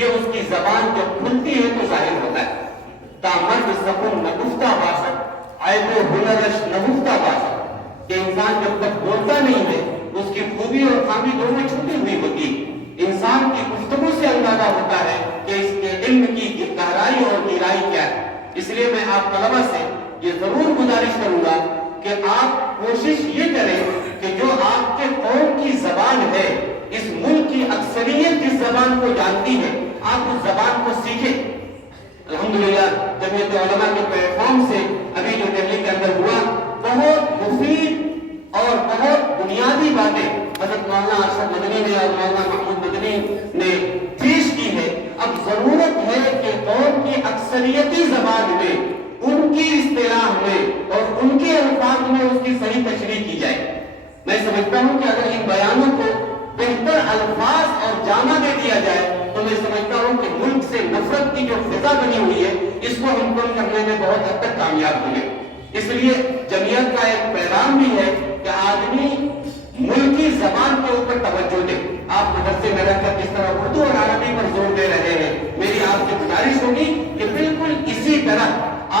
یہ اس کی زبان جب کھلتی ہے تو ظاہر ہوتا ہے۔ تامرد سکون نگفتہ باشد عیب و ہنرش نگفتہ باشد، کہ انسان جب تک بولتا نہیں ہے اس کی خوبی اور خامی دونوں چھپی ہوئی ہوتی ہے۔ انسان کی گفتگو سے اندازہ ہوتا ہے کہ اس کے علم کی گہرائی اور گہرائی کیا ہے۔ اس لیے میں آپ طلبہ سے یہ ضرور گزارش کروں گا کہ آپ کوشش یہ کریں کہ جو آپ کے قوم کی زبان ہے، اس ملک کی اکثریت جس زبان کو جانتی ہے، آپ اس زبان کو سیکھیں۔ الحمدللہ جمعیت علماء کے پلیٹ فارم سے ابھی جو دہلی کے اندر ہوا، بہت مفید اور بہت بنیادی باتیں حضرت مولانا ارشد مدنی نے اور مولانا محمود مدنی نے پیش کی ہے۔ اب ضرورت ہے کہ قوم کی اکثریتی زبان میں، ان کی اصطلاح میں اور ان کے الفاظ میں اس کی صحیح تشریح کی جائے۔ میں سمجھتا ہوں کہ اگر ان بیانوں کو بہتر الفاظ اور جامع دے دیا جائے تو میں سمجھتا ہوں کہ ملک سے نفرت کی جو فضا بنی ہوئی ہے اس کو ہم کم کرنے میں بہت حد تک کامیاب ہوں گے۔ اس لیے جمعیت کا ایک پیغام بھی ہے کہ آدمی ملکی زبان کے اوپر توجہ دے۔ آپ مدرسے میں رہ کر کس طرح اردو اور عربی پر زور دے رہے ہیں، میری آپ سے گزارش ہوگی کہ بالکل اسی طرح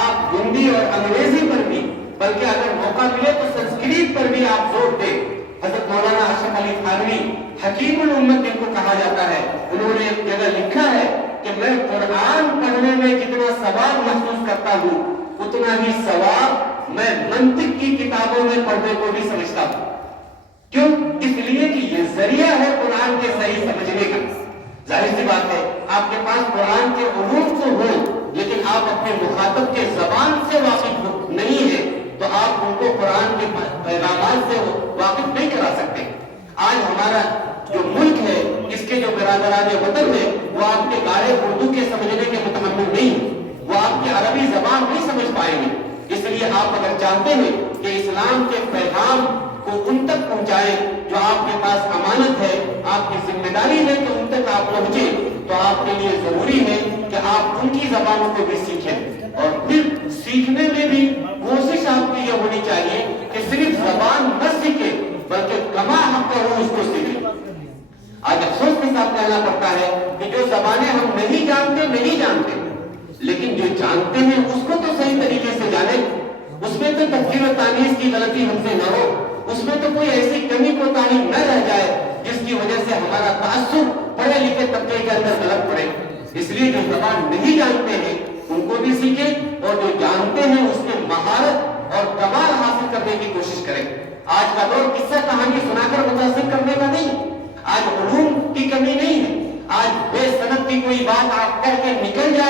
آپ ہندی اور انگریزی پر بھی، بلکہ اگر موقع ملے تو سنسکرت پر بھی آپ زور دیں۔ حضرت مولانا اشرف علی تھانوی حکیم الامت جن کو کہا جاتا ہے، انہوں نے ایک جگہ لکھا ہے کہ میں قرآن پڑھنے میں جتنا ثواب محسوس کرتا ہوں اتنا ہی ثواب میں منطق کی کتابوں میں پڑھنے کو بھی سمجھتا ہوں۔ کیوں؟ اس لیے کہ یہ ذریعہ ہے قرآن کے صحیح سمجھنے کا۔ ظاہر سی بات ہے آپ کے پاس قرآن کے علوم تو ہو لیکن آپ اپنے مخاطب کے زبان سے واقف نہیں ہیں تو آپ ان کو قرآن کے پیغامات سے واقف نہیں کرا سکتے۔ آج ہمارا جو ملک ہے، اس کے جو برادران وطن ہیں، وہ آپ کے گاڑے اردو کے سمجھنے کے متحمل نہیں ہیں، وہ آپ کی عربی زبان نہیں سمجھ پائیں گے۔ اس لیے آپ اگر چاہتے ہیں کہ اسلام کے پیغام کو ان تک پہنچائیں جو آپ کے پاس امانت ہے، آپ کی ذمہ داری ہے کہ ان تک آپ پہنچیں، تو آپ کے لیے ضروری ہے کہ آپ ان کی زبانوں کو بھی سیکھیں، اور پھر سیکھنے میں بھی کوشش آپ کی یہ ہونی چاہیے کہ صرف زبان نہ سیکھیں بلکہ کما حق ہو اس کو سیکھیں۔ آج افسوس کے ساتھ کہنا پڑتا ہے کہ جو زبانیں ہم نہیں جانتے لیکن جو جانتے ہیں اس کو تو صحیح طریقے سے جانیں، اس میں تو تفسیر و تانیث کی غلطی ہم سے نہ ہو، اس میں تو کوئی ایسی کمی کوتاہی نہ رہ جائے جس کی وجہ سے ہمارا تأثر پڑھے لکھے طبقے کے اندر غلط پڑے۔ اس لیے جو زبان نہیں جانتے ہیں ان کو بھی سیکھیں، اور جو جانتے ہیں اس میں مہارت اور کمال حاصل کرنے کی کوشش کریں۔ آج کا دور قصہ کہانی سنا کر متاثر کرنے کا نہیں، آج علوم کی کمی نہیں ہے، آج بے سند کی کوئی بات آپ کہہ کے نکل جائے